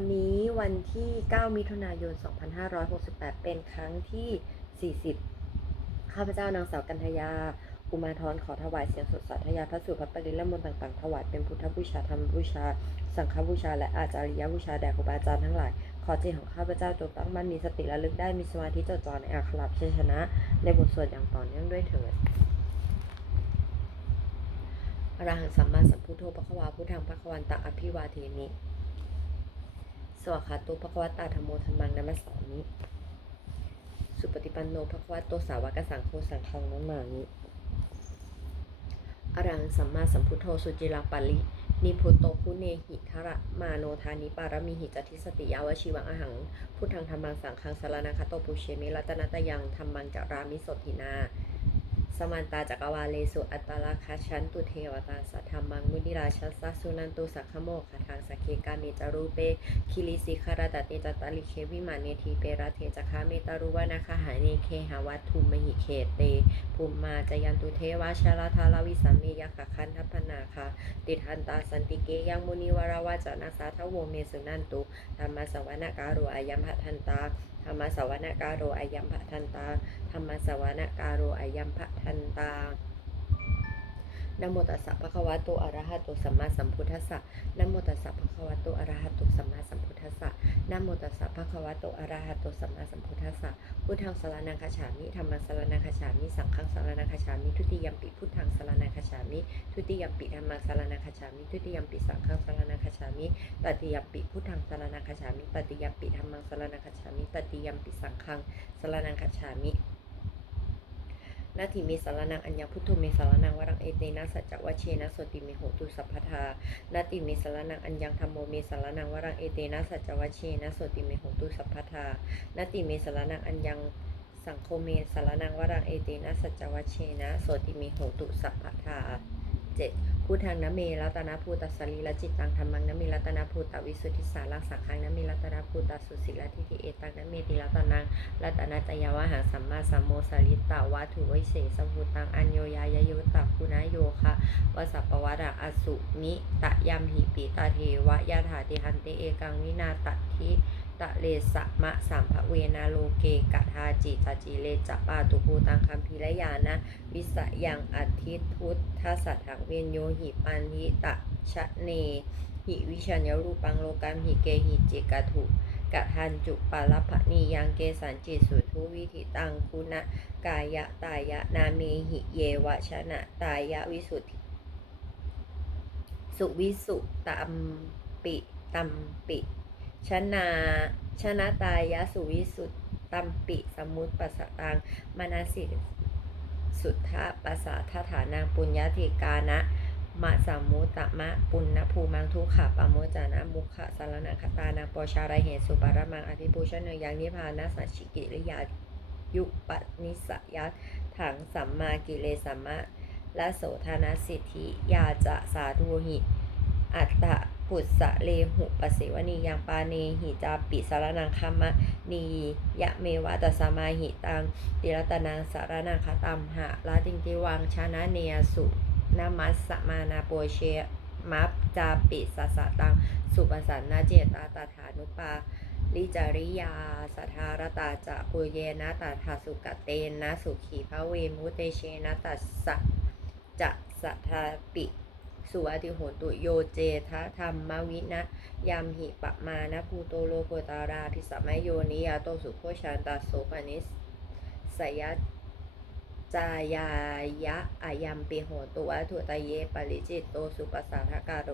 วันนี้วันที่ 9 มิถุนายน 2568 เป็นครั้งที่ 40 ข้าพเจ้านางสาวกันทยา อุมาทรขอถวายเสียงสดสาธยาพระสูตรพระปริและมนต์ต่างๆ ถวายเป็นพุทธบูชาธรรมบูชา สังฆบูชา และอาจาริยบูชาแด่ครูบาอาจารย์ทั้งหลาย ขอจิตของข้าพเจ้าจงตั้งมั่นมีสติระลึกได้มีสมาธิจดจ่อในอักขระชัยชนะ ในบทสวดอย่างต่อเนื่องด้วยเถิดอรหังสัมมาสัมพุทโธปะคะวาพุทธังปะควันตังอภิวาเทมิ วากขาโตภควตาธรรมโมธรรมังนัมสสามิสุปฏิปันโนภควโตสาวกสังโฆสังฆังนัมมามิอรังสัมมาสัมพุทโธสุจิรังปัลลินิพุตโตคุเนหิทระมาโนทานิปารมิหิจัติสติยาวชีวังอหัง พุทธังธรรมังสังฆังสารนังคโตปุเชมิรัตนตยังธรรมังจารามิสทินา สมันตาจักรวาเลสุอัตตลักขชันตุเทวตาสัทธรรมังมุนิราชัสสะสุนันตุสักขโมขทางสกเคกาเมจารูเปคิริสิคารตเตจตาลิเควิมาเนทีเปราเทจคาเมตารุวนาคาหาเนเคหาวัตถุมหิเขตเตภูมิมาจยันตุเทวาชาลาทาลวิสัมเมยขคันทัพนาคาติทันตาสันติเกยังมุนิวราวาจนาสาทโวเมสุนันตุธรรมสวนาการุอายัมภทันตา รรมสวนการุอายัมภะทันตา ธรรมสวนการุอายัมภะทันตา นโมตัสสะภะคะวะโตอะระหะโตสัมมาสัมพุทธัสสะนโมตัสสะภะคะวะโตอะระหะโตสัมมาสัมพุทธัสสะนโมตัสสะภะคะวะโตอะระหะโตสัมมาสัมพุทธัสสะพุทธังสรณังคัจฉามิธัมมังสรณังคัจฉามิ สังฆังสรณังคัจฉามิ ทุติยัมปิพุทธังสรณังคัจฉามิ ทุติยัมปิธัมมังสรณังคัจฉามิ ทุติยัมปิสังฆังสรณังคัจฉามิ ตติยัมปิพุทธังสรณังคัจฉามิ ตติยัมปิธัมมังสรณังคัจฉามิ ตติยัมปิสังฆังสรณังคัจฉามิ นาทิเมสารนังอัญญพุทโธเมสารนังวรังเอเตนะสัจจวัชเชนะโสติเมโหตุสัพพทานาติเมสารนังอัญญธรรมโมเมสารนังวรังเอเตนะสัจจวัชเชนะโสติเมโหตุสัพพทานาติเมสารนังอัญญังสังโฆเมสารนังวรังเอเตนะสัจจวัชเชนะโสติเมโหตุสัพพทาเจ็ด พุทธังนเมรัตนาภูตัสสรีละจิตตังธรรมังนเมรัตนาภูตวิสุทธิสารังสังฆังนเมรัตนาภูตสุสิละทิฏฐิเอตังนเมติรัตนังรัตนาจยาวหังสัมมาสัมโมสลิตตาวัตถุวิเศษสมุตังอัญโยยายโยตัคุณโยคะวสัปวัตะอสุมิตะยัมหิปิตาเทวะยะถาติหันเตเอกังวินาตทิ ตะเลสะมะสัมภเวนาโลเกกะทาจิตาจิเลจะปาตุภูตังคัมภีรยานะ วิสยังอธิทุตทัสสะถังเวนโยหิปันหิตะชะเน หิวิชัญญรูปังโลกัมหิเกหิจิกะถุกะทันจุปาลพนียังเกสันจิตสุทุวิธิตังคุณะกายะตายะนาเมหิเยวะชนะตายะวิสุทธิสุวิสุตัมปิตัมปิ ชนะชนะตายะสุวิสุตตัมปิ สมุตปัสสตังมนสิสุทธาปัสสะทฐานังปุญญาธิกานะมะสามุตตะมะปุณณภูมังทุขะปะโมจานะมุขะสารนังคตานาปชาไรเหสุปารมังอธิปูชนเนยังนิพานะสัจฉิกิริยายุปนิสยัตถังสัมมากิเลสัมมะและโสธนาสิทธิยาจะสาธุหิ อัตตะปุสสะเลหุปเสวนียังปาเนหิจาปิสารนังคัมะนียะเมวะตสมาหิตังติรัตนังสารนังคตัมหะลาติงติวังชนะเนียสุนามัสสมานาโปเชมัปจาปิสัสะตัง สุปสันนาเจตาตถานุปาลิจาริยาสัทธารตาจะปุเยนะตถาสุกเตนนะ สุขีพระเวมุเตเชนะตัสสะจะสัทธาปิ สุวติโหตุโยเจทะธรรมวินะยามหิปะมานะภูโตโลโกตาราพิสมัยโยนิยาโตสุโคชันตาโสปนิสสยจายายะอายัมปิโหตุวัตุตเยปริจิตโตสุปัสาทกาโร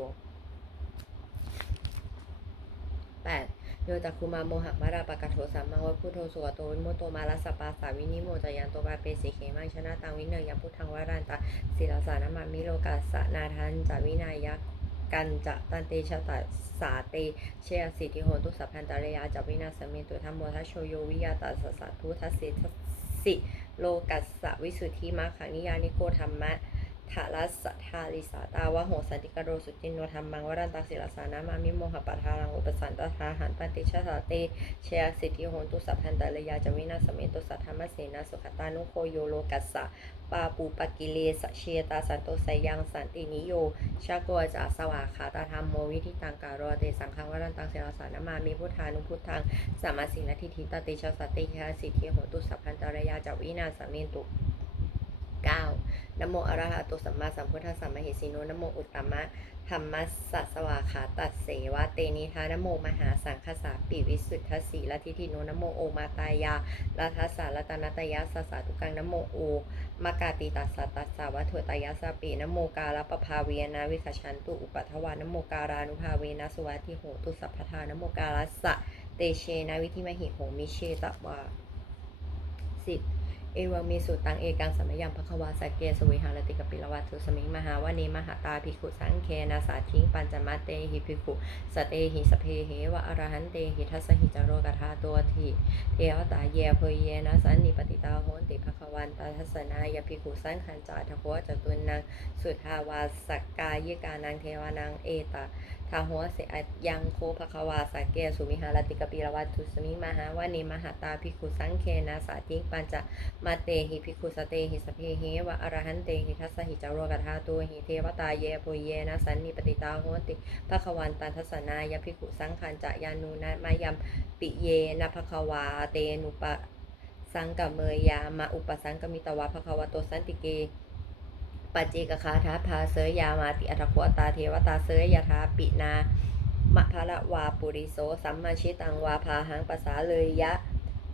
8. โยจักคุมาโมหะมาราปะกะโทสัมมาวัพุทโธสุวโตวิโมโตมาลัสปาสาวินิโมจยันโตปาเปสิเขมังชนะตังวิเนยพุทธังวารันตาศิลาสานามามิโลกัสะนาทันจาวินายักกันจะตันเตชะตาสาเตเชยสิทธิโหตุสัพพันตะเรยาจาวินาสเมตุธรรมโมทัชโชโยวิยาตาสสะทุทัสสิทัสสิโลกัสสะวิสุทธิมาขังนิยานิโกธรรมะ ถารัสสทาลิสาตาวะโหสันติกโรสุจินโนธรรมังวรันตังศิลสานามามิโมหะปะทารังอุปสันตทาหันปันติชาสาเตเชยสิทธิโหนตุสัพพันตะยาจวินาสเมตุสัทธรรมเสนาสุขตานุโคโยโลกัสสะปาปูปกิเลสเชตาสันโตไสยังสันตินิโยชาโกจาสวาขาตาธรรมโมวิธิตังการโรเตสังฆังวรันตังศิลสานามามิพุทธานุพุทธังสัมาสิงนาทิทิตาเตชะสตเตชะสิทธิโหนตุสัพพันตะยาจวินาสเมตุ 9. นโมอะระหะโตสัมมาสัมพุทธัสสะมะเหสีโนนโมอุตตมะธรรมัสสะสวาขาตัดเสวะเตนิทานโมมหาสังคสาปิวิสุทธสีละทิทิโนนโมโอมาตายาลัทัสสะละตนตยาสสาตุกังนโมโอมากาติตัสสะตัสสะวัตถุตยาสปีนโมกาลปภาเวนะวิคชันตุอุปัทวานโมการานุภาเวนะสุวัติโหตุสัพพทานโมกาลัสสะเตเชนะวิธิมหิโหมิเชตวาสิบ เอวังมีสุตังเอกังสมยังภควาสเกสวิหารติกปิลวัตุสมิงมหาวานีมหาตาภิกขุสังเคนาสาทิงปัญจมัตเตหิภิกขุสเตหิสพเพเหวะอรหันเตหิทัสหิจโรกธาตัวทิเทวตาเยเพยเยนะสันนิปติตาโหนติภควันตาทัสสนายภิกขุสังขันจาทโพจตุนังสุทาวาสักกายิกานังเทวานังเอตา ทาหัวเสอยังโคภควาสาเกสุมิหารติกปิลวัตถุสมิมหาวานีมหาตาภิกขุสังเคนาสาทิงปัญจมาเตหิภิกขุสเตหิสพเพหิวะอรหันเตหิทัสสหิจารโรกธาตัวหิเทวตาเยปุเยนะสันนิปติตาโหติภควันตันทัสนายภิกขุสังขันจะยานุนะมายัมปิเยนะภควาเตนุปสังกเมยยามาอุปสังกมิตวะภควโตสันติเก ปัจเจกคาถาพาเสยยามาติอัตถโคตาเทวตาเสยยถาปินามะพะละวาปุริโสสัมมาชิตังวาพาหังภาษาเลยยะ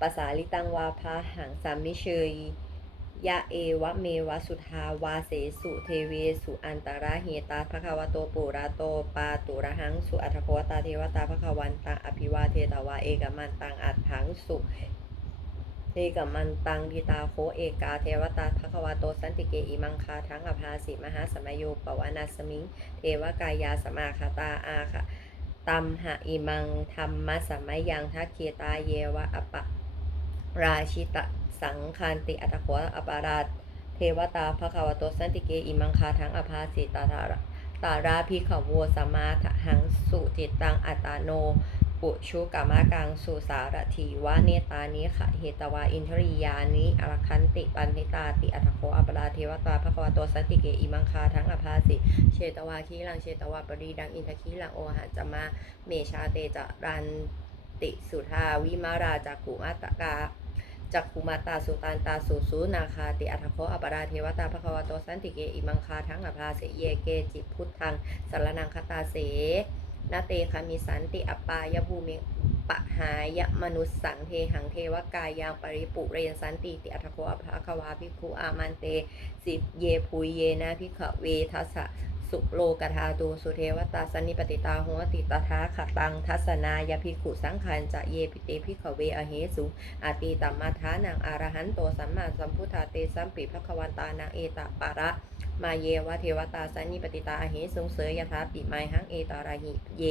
ภาษาลิตังวาพาหังสามิเชยยะเอวะเมวะสุทาวาเสสุเทเวสุอันตราเหตาภควโตปุราโตปาตุระหังสุอัตโคตาเทวตาภควันตังอภิวาเทตวาเอกมันตังอัตถังสุ เทกมันตังทิตาโคเอกาเทวตาภควโตสันติเกอิมังคาทั้งอภาสิมหาสมโยปวานาสมิง เทวกายาสมาคาตาอาคะตัมหะอิมังธรรมะสมัยยังทักเคตาเยวะอปะราชิตะสังคันติอัตโขอปาราชเทวตาภควโตสันติเกอิมังคาทั้งอภาสิตาธาตาราพิขโวสมาทหังสุจิตตังอัตตาโน ปุชุกามะกังสุสารถีวะเนตานิขะเหตวาอินทริยานิอรคันติปันนิตาติอัตโขอปราเทวตาภควโตสันติเกอิมังคาทั้งอภาสิเชตวาคีลังเชตวาปรีดังอินทคีลังโอหันจะมาเมชาเตจรันติสุทาวิมาราจักขุมาตกาจักขุมาตาสุตันตาสุสูนาคาติอัตโคอปราเทวตาภควโตสันติเกอิมังคาทั้งอภาเสเยเกจิพุทธังสารนังคตาเส นาเตคามิสันติอปายภูเมปะหายมนุสสังเทหังเทวกายังปริปุเรนสันติติอัตโคอภะควาภิกขุอามันเต สิเยภูเยนะพิขเวทัสสะสุโลกธาตูสุเทวตาสนนิปติตาหัวติตถาขตังทัศนายภิกขุสังขันจะเยปิเตภิขเวอเหสุอาตีตัมมาทานังอารหันโตสัมมาสัมพุทธาเตสัมปิภควันตานังเอตปาระ มาเยวะเทวตาสันนิปติตาอเหสงเสยยถาปิไมหังเอตาราหิเย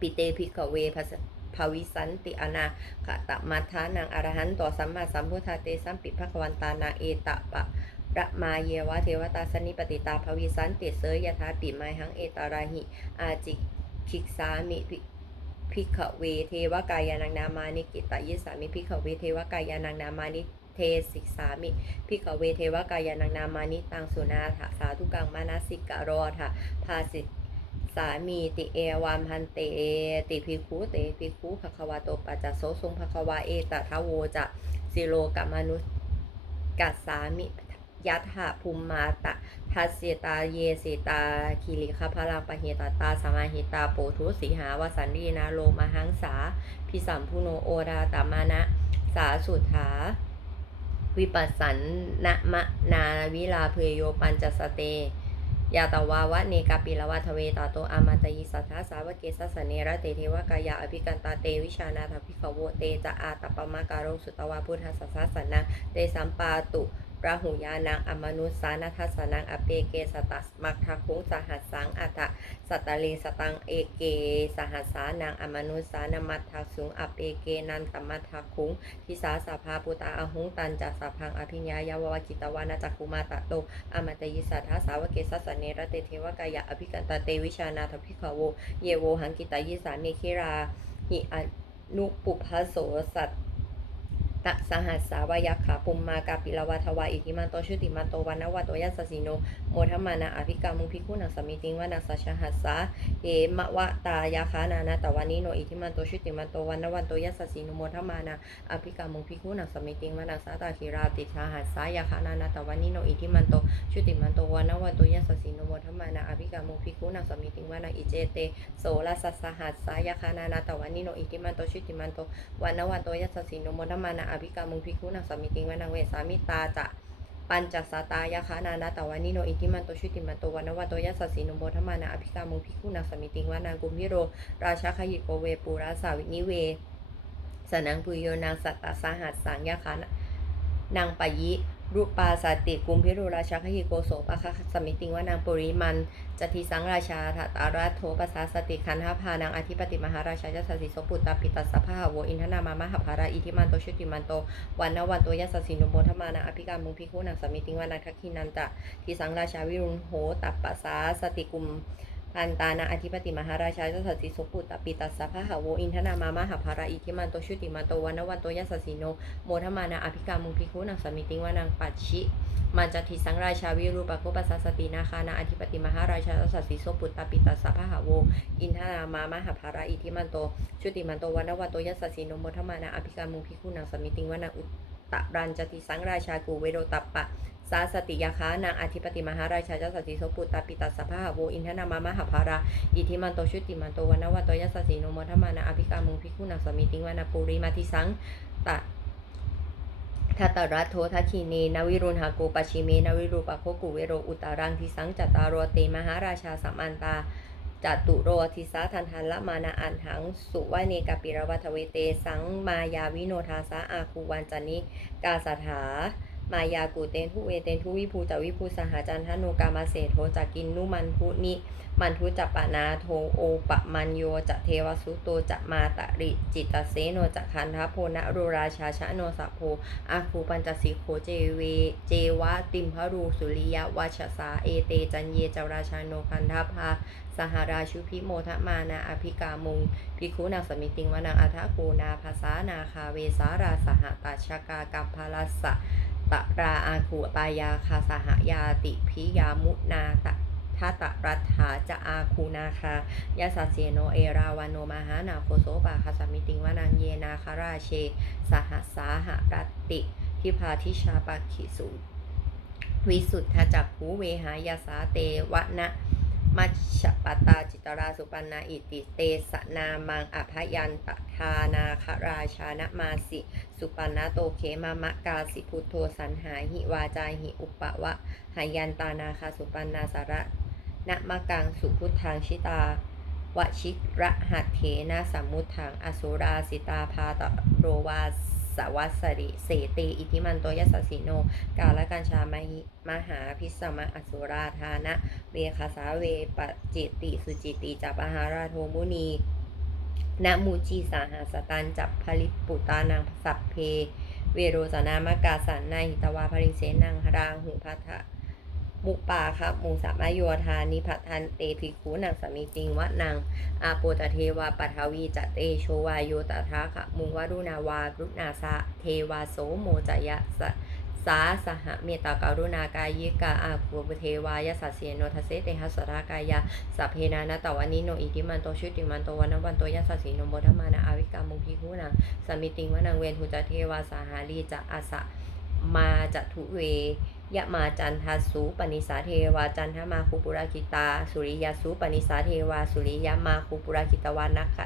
ปิเตภิกขเวภสภวิสันติอนาคตมัทานังอรหันโตสัมมาสัมพุทธาเตสัมปิภควันตานาเอตะปะระมาเยวะเทวตาสนิปติตาภวิสันติเสยยถาปิไมหังเอตาราหิ อาจิคิกสามิภิภิกขเวเทวกายานังนามานิกิตายิสามิภิกขเวเทวกายานังนามานิ เทสิกสามิภิกขเวเทวกายานังนามานิตังสุนาถาสาธุกังมานาสิกะโรธาภาสิสามีติเอวามพันเตติภิกขุเตภิกขุภควาโตปัจจโสทรงภควาเอตทะโวจะสิโลกัมนุกัสสามิยัตถะภูมิมาตะทัสเสตาเยเสตาคิริคพลังปะเหตตาสมาหิตาโปทุสีหาวสันดีนาโลมหังสาพิสัมพุโนโอราตามานะ สาสุถา วิปัสสันนะมะนาวิลาเพโยปัญจสเตยาตวาวะเนกาปิลวัทเวตาโตอามาตยิสัทธาสาวเกสัสเนระเตเทวกายาอภิกันตาเตวิชานาถภิขโวเตจะอาตปมะการุสุตวาพุทธสัสสะสนะเตสัมปาตุ ราหุยานังอมนุสสานัทสสนังอเปเกสตัสมักทะคุงสหัสสังอัตะสัตตะเลสตังเอเก สหัสสานังอมนุสสานามัทธสุงอเปเกนันตมัทคุงทิสาสาภาปุตาอหุงตันจัสสพังอภิญญายาววกิตวานาจักคุมาตะโตอมตยิสัทธาสาวเกสัสเนระเตเทวกายะอภิกันตเตวิชานาถพิขโวเยโวหังกิตายิสาเมเคราหิอนุปุพโสสัต ตะสหัสสาวายาขาปุมมากาปิลวัทวาอิทิมันโตชุติมันโตวันนวะโตยัสสิโนโมทมานาอภิกามุงพิคุนังสมิติงวานังสัชหัสสาเอมะวะตายาคานานาตวานิโนอิทิมันโตชุติมันโตวันนวันโตยัสสิโนโมทมานาอภิกามุงพิคุนังสมิติงวานังสาตาคิราติชาหัสสายาคานานาตวานิโนอิทิมันโตชุติมันโตวันนวันโตยัสสิโนโมทมานาอภิกามุงพิคุนังสมิติงวานังอิเจเตโสลสัสสหัสสายาคานานาตวันนิโนอิติมันโตชุติมันโตวันนวันโตยัสสิโนโมทมมานาอภิกามุงพิคุนังสมิติงวันังเวสามิตาจะปัญจสตายาคะนานาตวานนิโนอิทิมันโตชุติมันโตวันนวันโตยัสสีนุโมทมมานาอภิกามุงพิคุนังสมิติงวันังกุมพิโร ราชาขยิโกเวปูราสาวินิเวสนังปุยโยนางสัตตสหัสสังยาคะนางปยิ รูปปาสาติกุมพิรุราชาขยิโกโสปะคะสมิติงวานางปุริมันจติสังราชาถตาราโทปัสสาสติคันหพานังอธิปติมหาราชาจัสสิโสปุตตาปิตัสสะพะหโวอินทนามามหภาราอิทิมันโตชุติมันโตวันนวันโตยัสสินุโมทมานังอภิการมุงพิคุนังสมิติงวานังคัคคินันจะทิสังราชาวิรุณโหตัปปัสสาสติกุม พันตานาอธิปติมหาราชาจัสสิโสปุตตาปิตัสสะพะหะโวอินทนามามหาภาราอิทิมันโตชุติมันโตวันวันโตยัสสิโนโมทมานังอภิกามุงพิคุนังสมิติงวานังปัจฉิมันจะทิสังราชาวิรูปโกปัสสตินาคานาอธิปติมหาราชาสัสสิโสปุตตปิตัสสะพะหะโวอินทนามามหาภาราอิทิมันโตชุติมันโตวันวันโตยัสสิโนโมทมานาอภิกามุงพิคุนังสมิติงวานาอุ ตะรันจติสังราชากูเวโรตัปปะสาสติยาคานางอธิปติมหาราชาเจ้าสัสสิโสปุตตปิตัสสะพะหโวอินทนามามหาภาราอิทิมันโตชุติมันโตวันวันโตยัสสสิโนโมทมานาอภิกามุงพิคุนังสมิติงวานาปุริมาทิสังตะทัตรัตโททัคคีนนวิรุณหาโกปชิเมนวิรูปะโคกุเวโรอุตารังทิสังจัตตารโรเตมหาราชาสัมอันตา จตุโรทิสาทันทันละมานาอันหัง สุวเนกปิรวัตเวเต สังมายาวิโนทาสาอาคูวันจันนิกาสถา มายากูเตนทุเวเตนทุวิภูจวิภูสหาจันทโนกามาเสโทจักกินนุมันพุนิมันทุจัปปนาโทโอปะมันโยจะเทวสุโตจะมาตะริจิตเสโนจะคันทโพนะโรราชาชะโนสะโพอาคูปัญจสีโคเจเวเจวะติมพรูสุริยวัชสาเอเตจันเยจาราชาโนคันทพาสหราชุพิโมทมานาอภิกามุงพิคุนาสมิติงวนางอัทกูนาภาษานาคาเวสาราสหตาชกากัมพาลัสสะ ตราอาคูปายาคาสหยาติพิยามุนาตะทัตตรัฐาจะอาคูนาคายาสัสเสโนเอราวันโนมหานาโคโซปาคาสมิติงวานังเยนาคาราเช สหัสาหรติทิพาทิชาปคิสุวิสุทธจักขูเวหายาสาเตวะนะ มัชฌปตาจิตราสุปันนาอิติเตสนามังอภยันตทานาคราชานะมาสิ สุปันนาโตเคมามะกาสิพุทโธสันหาหิวาจาหิอุปะวะหายันตานาคาสุปันนาสาระนะมะกังสุพุทธังชิตาวชิระหัตเถนะสัมมุทังอสุราสิตาพาตโรวาส สวัสริเสเตอิทิมันโตยัสสสิโน กาลกัญชามหิมหาพิสมะอสุราธานะเวคาสาเวปจิตติสุจิติจัปหาราโทมุนีนะมูจีสาหาสตันจับผลิปุตานังสัพเพ เวโรสนามกาสันนาหิตวาภริเสนังราหุพัทธะ มุปาครับมูสามายโยธานิพัทันเตภิกขุนังสามิติงวะนังอาโปตเทวาปัทวีจะเตโชวายโยตถาขะมุงวรุณาวารุณาสะเทวาโสโมจยะสะสาสหเมตตาการุณากายิกาอาภูปเทวายสัสเสโนทเสเตหัสรากายาสัพเพนานะตวันนิโนอิติมันโตชุติมันโตวันนวันโตยัสสสีโนโมทมานาอาวิกามุพิคุนังสมิติงวนังเวนทุจเทวาสาหาลีจะอาสะมาจะทุเว ยะมาจันทาสุปนิสาเทวาจันทมาคุปุราคิตา สุริยาสุปนิสาเทวา สุริยมาคุปุราคิตวานักข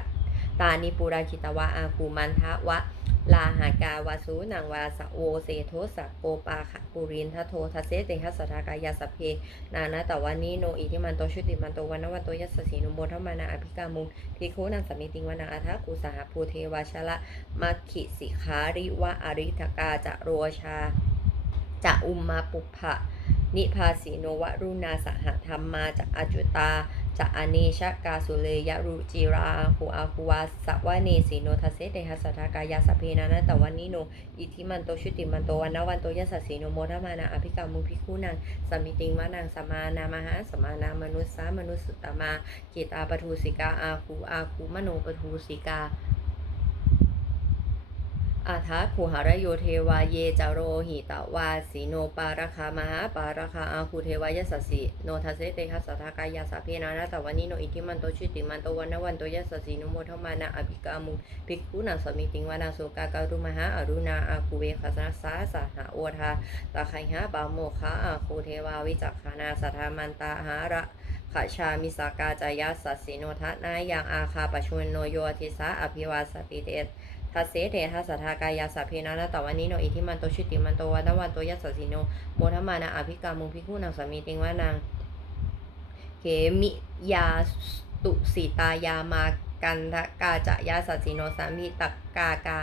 ตานิปุราคิตวาอาคูมันทะวะลาหากาวาสูนังวาสะโวเสโทสะโกปาขะปุรินทะโททัสเสเตหัสสทากายาสเพ นานะตวันนี้โนอิทิมันโตชุติมันโตวันนวันโตยัสสีนุโมทมานาอภิกามุงทีโคนังสมิติงวานาอัทากุสหภูเทวาชละมัคคิสิขาริวะอริทกาจะโรชา จะอุมมาปุพะนิพาสีโนวรุณาสหธรรมมาจะอาจุตาจะอเนชกาสุเลยรุจิราหูอาหูวาสวะเนสีโนทัสเสเตหัสทากายาสเพนานะตวันนิโน อิทิมันโตชุติมันโตวันนวันโตยัสสสีโนโมทมานาอภิกามุภิกขุนังสมมิติงวานังสมานามหาสมานามนุสสามนุสสุตตมากิตาปทูสิกาอาคูอาคูมโนปทูสิกา อาทาคูหารโยเทวาเยจาโรหิตวาสีโนปาราคามหาปาราคาอาคูเทวายสสสิโนทัสเสเตหัสทากายาสาเพนานะตวันนิโนอิทิมันโตชุติมันโตวันนวันโตยัสสสีโนโมทมานาอภิกามุภิกขุนังสมิติงวานาโสกาการุมหาอรุณาอาคูเวคสนาสาสาหาโอทาตาไคหาปาโมคะอาคูเทวาวิจักขานาสัทธามันตาหาระขชามิสากาจายาสัสสิโนทะนายังอาคาปชุนโนโยทิสาอภิวาสติเต ทัสเสเททัสสทากายาสัพเพนะนะตวันนี้โนอิทิมันโตชุติมันโตวันนวันโตยัสสิโนโมทมานะอภิกามุภิกขุนังสามีติงวานางเขมิยาตุสีตายามากันทกาจะยาสัสิโนสามีตักกากา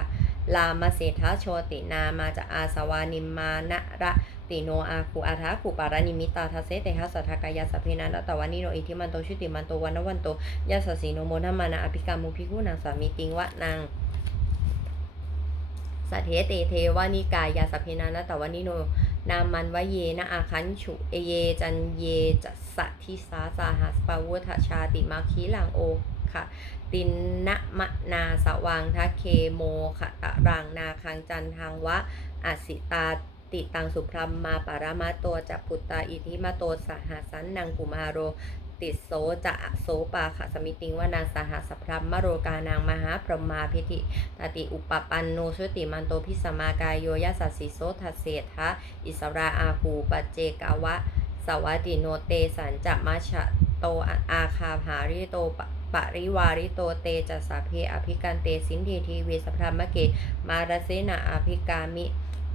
ลามาเศธาโชตินามาจะอาสวานิมานะระติโนอาคูอาทาคูปารานิมิตาทัสเสเตทัสสทากายาสัพเพนะนะตวันนี้โนอิทิมันโตชุติมันโตวันนวันโตยัสสิโนโมทมานะอภิกามุภิกขุนังสามีติงวานาง สัทเทเตเทวานิกายาสพเพนานะตวานิโน นามันวะเยนะอาคันฉุเอเยจันเยจัสสะทิสาสาหัสปาวุทชาติมาคีลังโอค่ะตินนะมะนาสวังทะเคโมขะตะรังนาคังจันทังวะอสิตาติตังสุพรัมมาปารามาโตจัปุตตาอิทิมาโตสหัสันนังกุมาโร ติโสจะโสปาขะสมิติงวานาสหัสพรมมโรกานางมหาพรหมาพิธิตติอุปปันโนชติมันโตพิสมากายโยยสสสสิโสทัสเสทะอิสราอาหูปเจกาวะ สวัสติโนเตสันจะมัชะโตอาคาภาริโตปะปริวาริโตเตจัสสาเพอภิกันเตสินทีทีเวสพรมะเกมารเสนาอภิกามิ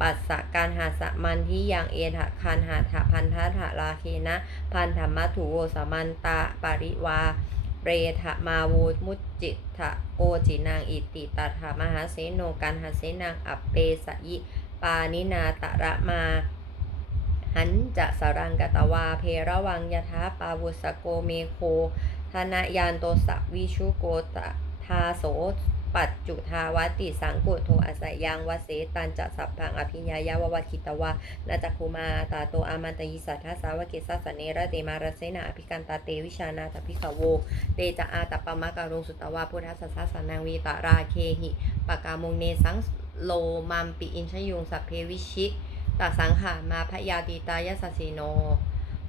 ปัสสะการหาสะมันที่ยังเอทะคันหาถะพันธะถะลาเคนะ พันธรรมัตถุโวสมันตาปริวาเรทะมาวูมุจจิทะโอจินางอิติตัถามหาเสโนกันหาเสนางอัปเปสยิปานินาตระมาหันจะสรังกตวาเพระวังยถาปาวุสโกเมโคธนายานโตสะวิชุโกตะทาโส ปัจจุทาวติสังกุโทอาศัยยังวเสตันจะสัพพังอภิญญายาววัคิตวานาจักคุมาตาโตอามันตยิสัทธาสาวกิสัสเนระเตมารเสนาอภิกันตาเตวิชานาตพิขโวเตจะอาตปปมะการุงสุตวาพุทธสัสสะสนังวีตราเคหิปกามงเนสังโลมัมปิอินชยุงสัพเพวิชิตสังขามาพยาติตายสสิโน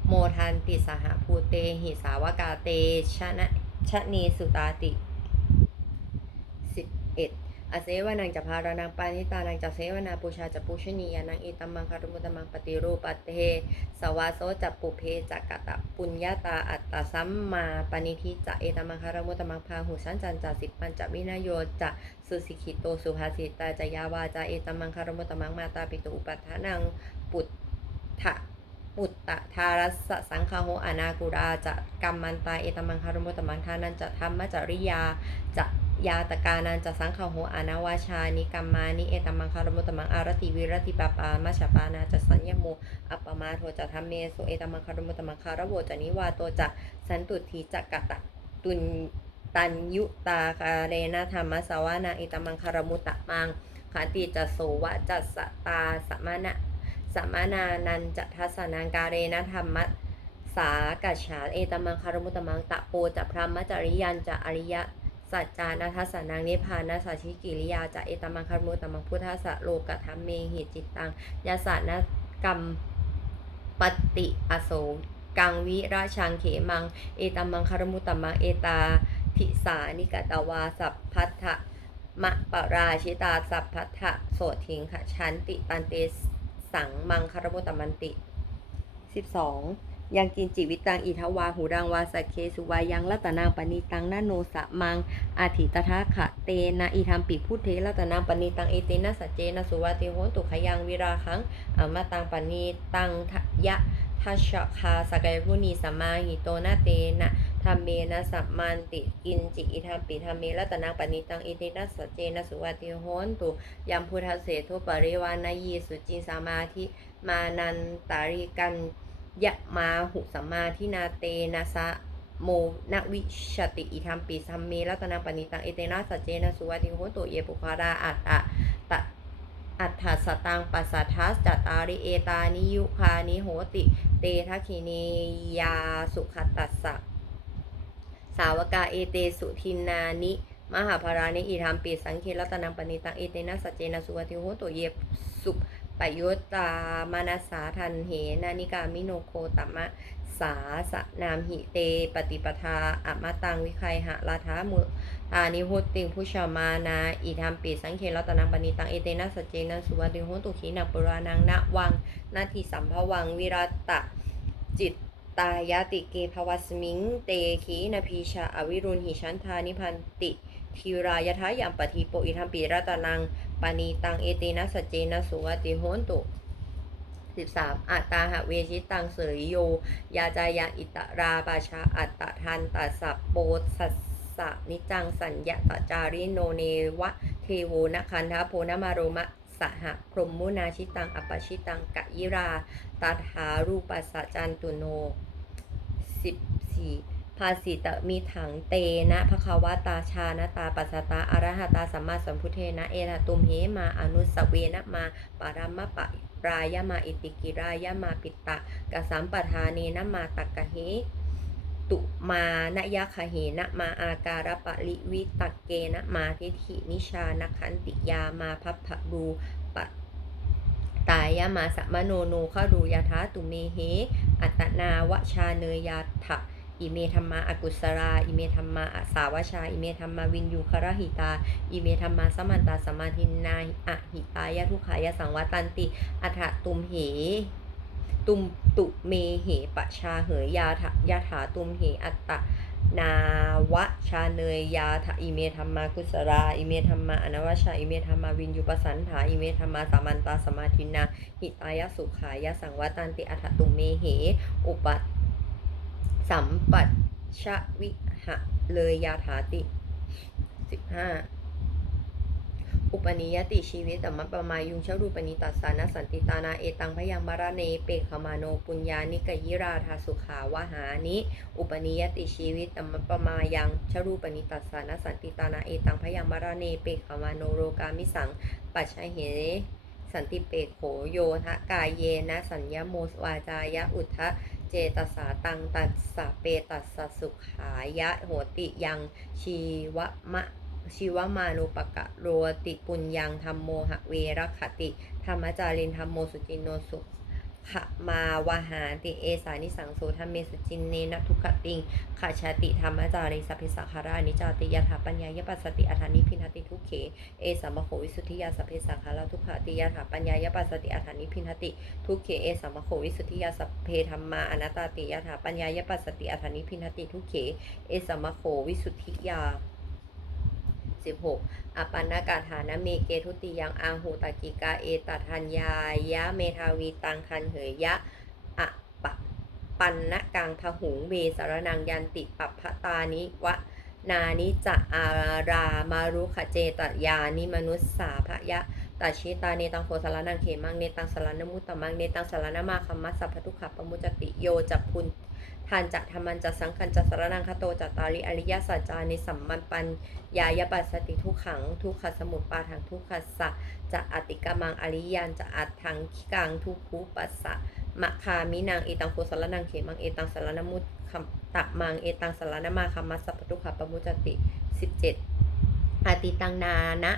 โมทันติสหภูเตหิสาวกาเตชนะชะนีสุตาติ สิบเอ็ดอเสวนังจะพารนังปานิตานังจะเสวนาปูชาจะปูชนียานังอิตัมมังคารุมุตมังปฏิรูปเทสวาโสจัปปุเพจักกะตะปุญญาตาอัตตาสัมมาปณิทิจะเอตัมมังคารมุตมังพาหุสันจันจะสิปัญจวินโยจะสุสิกิโตสุภาสิตาจะยาวาจะเอตัมมังคารมุตมังมาตาปิตุอุปัฏฐานังปุตถะปุตตะทารัสสังคาโหอนากุราจะกัมมันตาเอตัมมังคารมุตตมังทานันจะธรรมจริยาจะ ยาตกานันจะสังคาโหอานาวาชานิกัมมานิเอตมังคารมุตมังอารติวิรติปาปามาชปานาจะสัญญโมอัปปมาโทจะทำเมโสเอตมังคารมุตมังคารโวจะนิวาโตจะสันตุทีจักะตะตุนตันยุตาคาเรนะธรรมสวานาเอตมังคารมุตมังขันติจะโสวะจัสตาสมานะสมานานันจะทัสนังกาเรนะธรรมะสากัจฉาเอตมังคารมุตตมังตะโปจะพรหมจริยันจะอริยะ สัจจานาทัสสนังนิพพานาสัชิกิริยาจะเอตมังคารมุตมังพุทธสะโลกะธรรมเมหิจิตตังยาสานกรรมปฏิอโศกังวิราชังเขมัง เอตมังคารมุตมังเอตาทิสานิกตาวาสัพพัทธะมะปราชิตาสัพพัทธะโสทิงขชันติตันเตสังมังคารมุตตมันติ 12 ยังกินจิวิตังอิทวาหูรังวาสเคสุวายังรัตนางปณิตังนาโนสะมังอาทิตถาขะเตนะอิธรรมปิพุทเทรัตนางปณิตังเอเตนะสัจเจนะสุวาติโหนตุขยังวิราคังอมตังปณีตังทะยะทัชชคาสกายพุนีสัมมาหิโตนะเตนะธรรมเมนะสัมมันติกินจิอิทัมปิธรรมเมรัตนังปณิตังอิตินัสสะเจนะสุวัติโหนตุยัมพุทธเสทุปริวานายีสุจินสามาธิมานันตาริกัน ยะมาหุสัมมาทินาเตนะสะโมนวิชติอิทัมปิสัมเมรัตนังปณิตังเอิตินัสสะเจนะสุวัติโหตุเยปุคาราอัตตะตะอัฏฐสตังปัสสัทธัสจตาริเอตานิยุคานิโหติ เตทัคขิเนยาสุขตัสสะสาวกาเอเตสุทินานิมหาภารานิอิธรรมปิสังเครัตนังปณิตังเอเตนะสัจเจนะสุวัติโหตุเยสุ ปยุตตามานาสาทันเหนานิกามิโนโคตมะสาสนามหิเต ปฏิปทาอะมตังวิคัยหะลาทามุอานิหุติงพุชมานาอิธรรมปิสังเครัตนังปณิตังเอเตนะสัจเจนะสุวัติโหตุขีนักปุรานังณวังนาทีสัมภวังวิรัตตจิตตายาติเกภวัสมิง เตขีนาพีชาอวิรุณหิชันธานิพันติทีรายทายามปฏิโปอิธรรมปิรัตนัง ปณีตังเอเตนะสัจเจนะสุวัติโหตุ13อัตตาหะเวชิตังเสยโย ยาจายังอิตราปาชาอัตตทันตัสสะโปสัสสะนิจังสัญญาตจาริโนเนวะเทโวนะคันทาโพนมาโรมะสหะพรหมมุนาชิตังอปชิตังกะยิราตาถารูปัสสะจันตุโน14 ภาสิตมีถังเตนะภควตาชานตาปัสสตาอรหตาสัมมาสัมพุทเทนะเอระตุมเหมาอนุสเวนะมาปารามะปะรายมาอิติกิรายมาปิตะกสัมปทาเนนะมาตักกะเหตุมานยะคเหนะมาอาการปะลิวิตักเกนะมาทิฏฐินิชานคันติยามาพัพพรูปะตายมาสัมโนโนขรูยถาตุเมเหอัตนาวชาเนยยาถะ อิเมธรรมาอากุสรา อิเมธรรมาอสาวชา อิเมธรรมาวินยูครหิตา อิเมธรรมาสมันตาสมาทินาอะหิตายะทุขายะสังวัตันติ อัฏฐตุมเหตุมตุเมเหปะชาเหยยาถะยาถาตุมเหอัตตะนาวชาเนยยาถะอิเมธรรมากุสราอิเมธรรมาอนวชาอิเมธรรมาวินยูปสันถาอิเมธรรมาสามันตาสมาทินาหิตายสุขายะสังวัตันติอัฏฐตุมเมเห อุป สัมปัชชวิหะเลยยาถาติสิบห้าอุปนิยติชีวิตตัมมะปะมายุงเชารูปนิตัสสานะสันติตานาเอตังพยังบารเนเปกขมาโนปุญญานิกยิราธาสุขาวหานิ อุปนิยติชีวิตตัมมะปะมายังเชารูปนิตัสสานะสันติตานาเอตังพยังบารเนเปกขมาโนโรกามิสัง ปัจฉเหสันติเปกโขโยทะกายเยนะสัญญโมสวาจายะอุทธะ เจตสาตังตัสสะเปตัสสะสุขายะโหติยังชีวมะชีวมานุปกะโรติปุญญังธรรมโมหะเวรคติ ธรรมจารินธรรมโมสุจินโนสุขะมาวหาติเอสานิสังโสธรรมเมสุจินเนนทุกขติงขาชาติธรรมจาริสัพพิสังขารานิจาติยถาปัญญายปัสสติอัฏฐานิพินหติทุกเข เอสัมมโขวิสุทธิยาสัพเพสังขาราทุกขติยถาปัญญายปัสสติอัฏฐานิพินหติทุกเขเอสัมมโขวิสุทธิยาสัพเพธรรมาอนัตตาติยถาปัญญายปัสสติอัฏฐานิพินหติทุกเข เอสัมมโขวิสุทธิยา 16อปันนากาฐานะเมเกทุติยังอาหูตกิกาเอตทัญญายะเมทาวีตังคันเหยยะอะปะปันนกังพหุงเวสารนังยันติปัปพตานิวะนานิจะอารามารุขเจตยานิมนุสสาภยะตัชิตาเนตังโคสารนังเขมังเนตังสารนมุตตมังเนตังสารนมาคัมมัสสะพทุขะปมุจติโยจับพุน ทานจะธรรมันจะสังคันจะสารนังคโตจะตาริอริยสัจจานิสัมมันปัญญายปัสสติทุกขัง ทุกขสมุปปาทังทุกขสะจะอติกามังอริยันจะอัตถังคิกังทุกขุปัสสะมะคามินางเอตังโคสารนังเขมังเอตังสารนมุตคัมตะมังเอตังสารนมาคัมมัสสะพทุขะปมุจติ17อติตังนานะ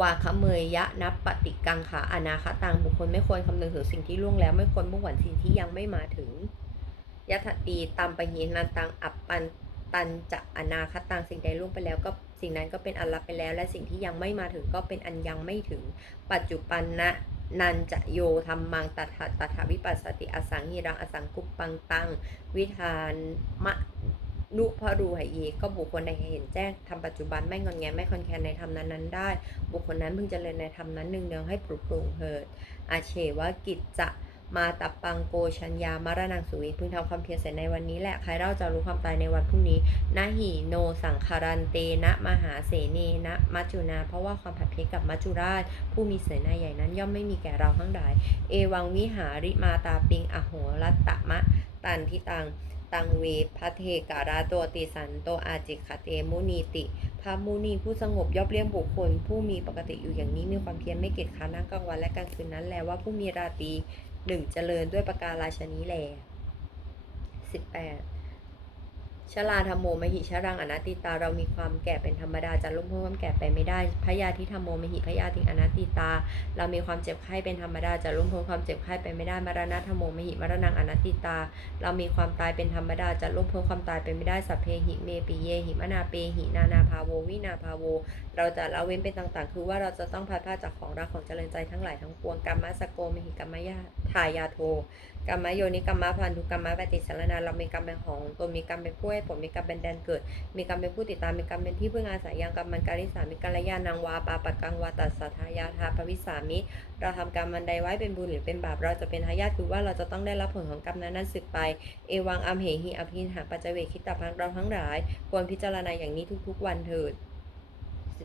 วาคเมยยะนับปฏิกังขาอนาคตังบุคคลไม่ควรคำนึงถึงสิ่งที่ล่วงแล้วไม่ควรมุ่งหวังสิ่งที่ยังไม่มาถึง ยะถตีตามปะหินันตังอัปปันตันจะอนาคตังสิ่งใดล่วงไปแล้วก็สิ่งนั้นก็เป็นอันลับไปแล้ว และสิ่งที่ยังไม่มาถึงก็เป็นอันยังไม่ถึง ปัจจุบันนะนันจะโยธรรมังตัถะตัถาวิปัสสติอสังหิรังอสังกุปปังตัง วิธานมะนุพรูหเยก็บุคคลใดเห็นแจ้งทำปัจจุบันไม่งอนแงไม่คอนแคนในธรรมนั้นนั้นได้ บุคคลนั้นเพึงเจริญในธรรมนั้นหนึ่งเนืองให้ปลุกปรุงเหิดอาเชวะกิจจะ มาตับปังโกชัญญามารนังสุวิพึงทำความเพียรเสร็จในวันนี้แหละใครเราจะรู้ความตายในวันพรุ่งนี้นะหิโนสังคารันเตนะมหาเสเนนะมัจจุนา เพราะว่าความผัดเพกับมัจจุราช ผู้มีเสนาใหญ่นั้นย่อมไม่มีแก่เราทั้งหลาย เอวังวิหาริมาตาปิงอโหรัตตะมะ ตันทิตังตังเวพัเทการาโตติสันโตอาจิคเตมุนีติพระมุนีผู้สงบย่อมเลี้ยงบุคคล ผู้มีปกติอยู่อย่างนี้มีความเพียรไม่เกียจค้านทั้งกลางวันและกลางคืนนั้นแลว่าผู้มีราตรี หนึ่งเจริญด้วยประการราชนี้แลสิบแปด ชลาธรรมโมมหิชรังอนัตติตา เรามีความแก่เป็นธรรมดาจะลุ่มพ้นความแก่ไปไม่ได้พยาธิธรรมโมมหิพยาธิอนัตติตา เรามีความเจ็บไข้เป็นธรรมดาจะลุ่มพ้นความเจ็บไข้ไปไม่ได้มรณะธรรมโมมหิมรณังอนัตติตา เรามีความตายเป็นธรรมดาจะล่วงพ้นความตายไปไม่ได้สัพเพหิเมปิเยหิมนาเปหินานาภาโววินาภาโว เราจะละเว้นเป็นต่างๆ คือว่าเราจะต้องพัดพลาจากของรักของเจริญใจทั้งหลายทั้งปวงกรรมสโกมหิกรรมยาทายาโท กรรมโยนิกรรมพันธุกรรมปฏิสารนาเรามีกรรมเป็นของตนมีกรรมเป็นผู้ให้ผลมีกรรมเป็นแดนเกิด มีกรรมเป็นผู้ติดตามมีกรรมเป็นที่พึ่งอาศัยยังกรรมมันการิสามีกัลยาณังวาปาปักกังวาตัสสะทายาทาภวิสามิ เราทำกรรมมันใดไว้เป็นบุญหรือเป็นบาปเราจะเป็นทายาทคือว่าเราจะต้องได้รับผลของกรรมนั้นนั้นสืบไป เอวังอัมเหหิอภินหาปัจเจเวคิตาพังเราทั้งหลาย ควรพิจารณาอย่างนี้ทุกๆ วันเถิด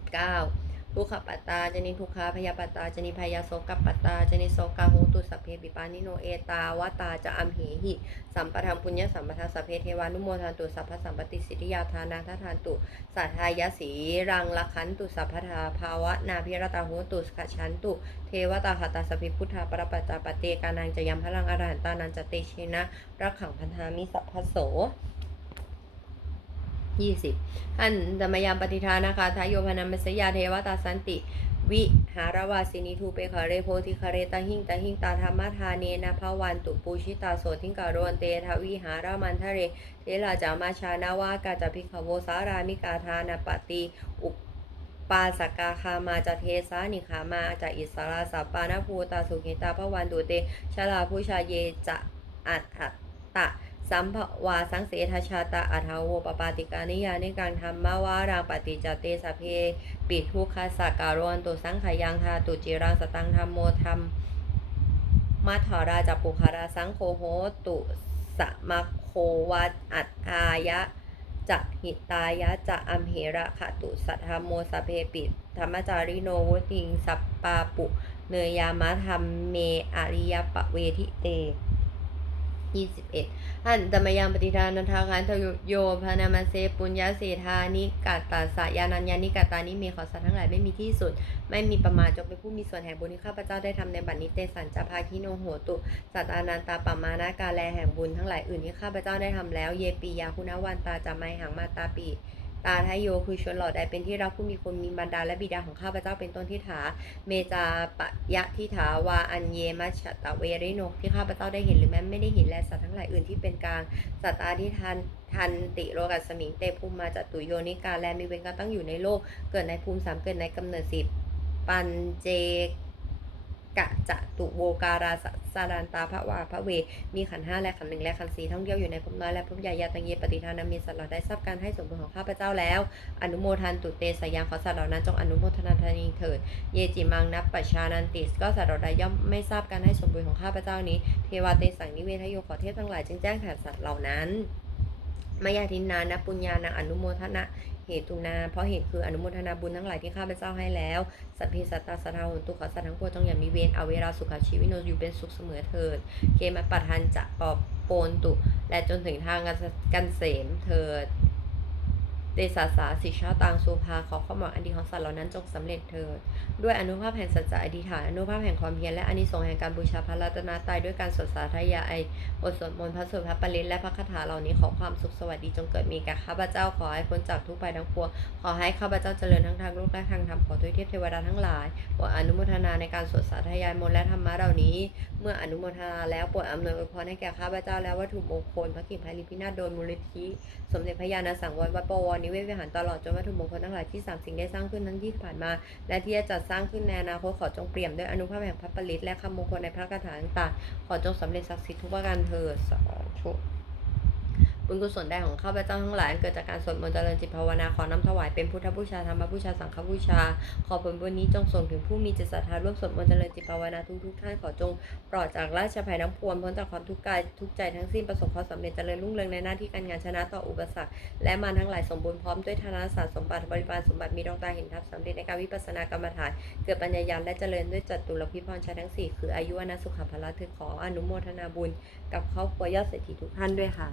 19 ทุกขปัตตาจนิทุกขาพยาปัตตาจนิพยาโสกปัตตาจนิโสกาโหตุสัพเพปิปานิโนเอตาวตาจะอัมเหหิสัมปทานปุญญสัมปทาสัพเพเทวานุโมทันตุสัพพสัมปติสิทธิยาทานาททานตุสัทธายสีรังละคันตุสัพพทาภาวะนาพิรตาโหตุสขชันตุเทวตาหตาสพพิพุทธาปรปัจจาปเตกานังจะยำพลังอรหันตานันจะเตเชนะรักขังพันธามิสัพพโส ยี่สิบอันธรรมยามปฏิทานะคะทายโยพนามัสยาเทวตาสันติ วิหารวาสินีทูเปคาเรโพธิคาเรตาหิงตาหิงตาธรรมทาเนนะภวันตุปูชิตาโสทิงการวนเตทวิหารามันทะเรเทลาจามาชานาวากาจพิขโวสารามิกาทานปฏิอุปปาสกาคามาจะเทสานิขามาจะอิสราสัปปานภูตาสุขิตาพวันตุเตชลาผู้ชาเยจะอัตอัตตะ สัมภวาสังเสทชาตาอัทาโวปปาติกานิยาในการทำมวารังปฏิจเตสเพ ปิทุคาสัการวนตุสังขยังทาตุจิรังสตังธรรมโมธรรมมัทธาราจปุคาราสังโฆโหตุสะมโควัตอัตอายะจะหิตายะจะอัมเหระขะตุสัทธรรมโมสเพปิธรรมจาริโนวุติงสัปปาปุเนยยามะธรรมเมอริยปะเวทิเต 21หันตมยังปฏิทานันทาคันทโยพานามาเซปุญญาเสธานิกาตาสายานัญญานิกาตานิเมขอสัตว์ทั้งหลายไม่มีที่สุด ไม่มีประมาณจงเป็นผู้มีส่วนแห่งบุญที่ข้าพเจ้าได้ทำในบัดนี้เตสันจะพาคิโนโหตุสัตตานันตาปมานาการแลแห่งบุญทั้งหลายอื่นที่ข้าพเจ้าได้ทำแล้ว เยปียาคุณวันตาจาไมหังมาตาปี ตาทายโยคือชนเหล่าใดเป็นที่รักผู้มีคนมีบรรดาและบิดาของข้าพเจ้าเป็นต้นที่ถา เมจาปะยะทิถาวาอันเยมัชตะเวริโนที่ข้าพเจ้าได้เห็นหรือแม้ไม่ได้เห็นและสัตว์ทั้งหลายอื่นที่เป็นกลางสัตตาที่ทันทันติโลกัสมิงเตภูมิมาจตุโยนิกาและมีเวรการตั้งอยู่ในโลก เกิดในภูมิสามเกิดในกำเนิดสิบปันเจ กะจะตุโวการาสารันตาพระวาพระเว มีขันห้าและขันหนึ่งและขันสี่ท่องเที่ยวอยู่ในภพน้อยและภพใหญ่ยาตังเยปฏิทานามีสัตว์เหล่าได้ทราบการให้สมบูรณ์ของข้าพเจ้าแล้ว อนุโมทันตุเตสยังขอสัตว์เหล่านั้นจงอนุโมทนาทานีเถิด เยจิมังนับปัชานันติสก็สัตว์เราใดย่อมไม่ทราบการให้สมบูรณ์ของข้าพเจ้านี้ เทวาเตสังนิเวทโยขอเทพทั้งหลายจึงแจ้งแก่สัตว์เหล่านั้น มายาทินนานะปุญญานังอนุโมทนะเหตุนา เพราะเหตุคืออนุโมทนาบุญทั้งหลายที่ข้าพเจ้าให้แล้ว สัพเพสัตตาสัทธาหุนตุขอสัตว์ทั้งปวงจงอย่ามีเวรเอาเวลาสุขชีวิโนอยู่เป็นสุขเสมอเถิดเกมปัทันจะปอบโปนตุ และจนถึงทางกันเสมเถิด เตสาสาสิชาตังสุภาขอความหวังอันดีของสัตว์เหล่านั้นจงสำเร็จเถิดด้วยอนุภาพแห่งสัจจะอธิษฐานอนุภาพแห่งความเพียรและอานิสงส์แห่งการบูชาพระรัตนตรัยด้วยการสวดสาธยาย บทสวดมนต์พระสวดพระปริตและพระคาถาเหล่านี้ขอความสุขสวัสดีจงเกิดมีแก่ข้าพเจ้าขอให้พ้นจากทุกภัยทั้งปวงขอให้ข้าพเจ้าเจริญทั้งทางโลกและทางธรรมขอทุยเทพเทวดาทั้งหลายโปรดอนุโมทนาในการสวดสาธยายมนต์และธรรมะเหล่านี้ เมื่ออนุโมทนาแล้วโปรดอำนวยอวยพรให้แก่ข้าพเจ้าและวัตถุมงคลพระกิ่งพระลิพินาศโดยมูลนิธิสมเด็จพระญาณสังวรวัดปวรนิเวศวิหารตลอดจนวัตถุมงคลทั้งหลายที่สามสิ่งได้สร้างขึ้นทั้งที่ผ่านมา และที่จะจัดสร้างขึ้นในอนาคตขอจงเปี่ยมด้วยอนุภาพแห่งพระปริตและคำมงคลในพระคาถาต่างๆขอจงสำเร็จศักดิ์สิทธิ์ทุกประการเถิดสาธุ บุญกุศลใดของข้าพเจ้าทั้งหลายเกิดจากการสวดมนต์เจริญจิตภาวนาขอน้ำถวายเป็นพุทธบูชาธรรมบูชาสังฆบูชา ขอผลบุญนี้จงส่งถึงผู้มีจิตศรัทธาร่วมสวดมนต์เจริญจิตภาวนาทุกทุกท่านขอจงปลอดจากราชภัยน้ำพวนพ้นจากความทุกข์กายทุกใจทั้งสิ้นประสบความสำเร็จเจริญรุ่งเรืองในหน้าที่การงานชนะต่ออุปสรรคและมารทั้งหลายสมบูรณ์พร้อมด้วยธนสารสมบัติบริวารสมบัติมีดวงตาเห็นทับสำเร็จในการวิปัสสนากรรมฐานเกิดปัญญายาณและเจริญด้วยจัตุรพิพรชัยทั้งสี่คืออายุวนะสุขภาละถึงขออนุโมทนาบุญ กับครอบครัวยอดเศรษฐีทุกท่านด้วยค่ะ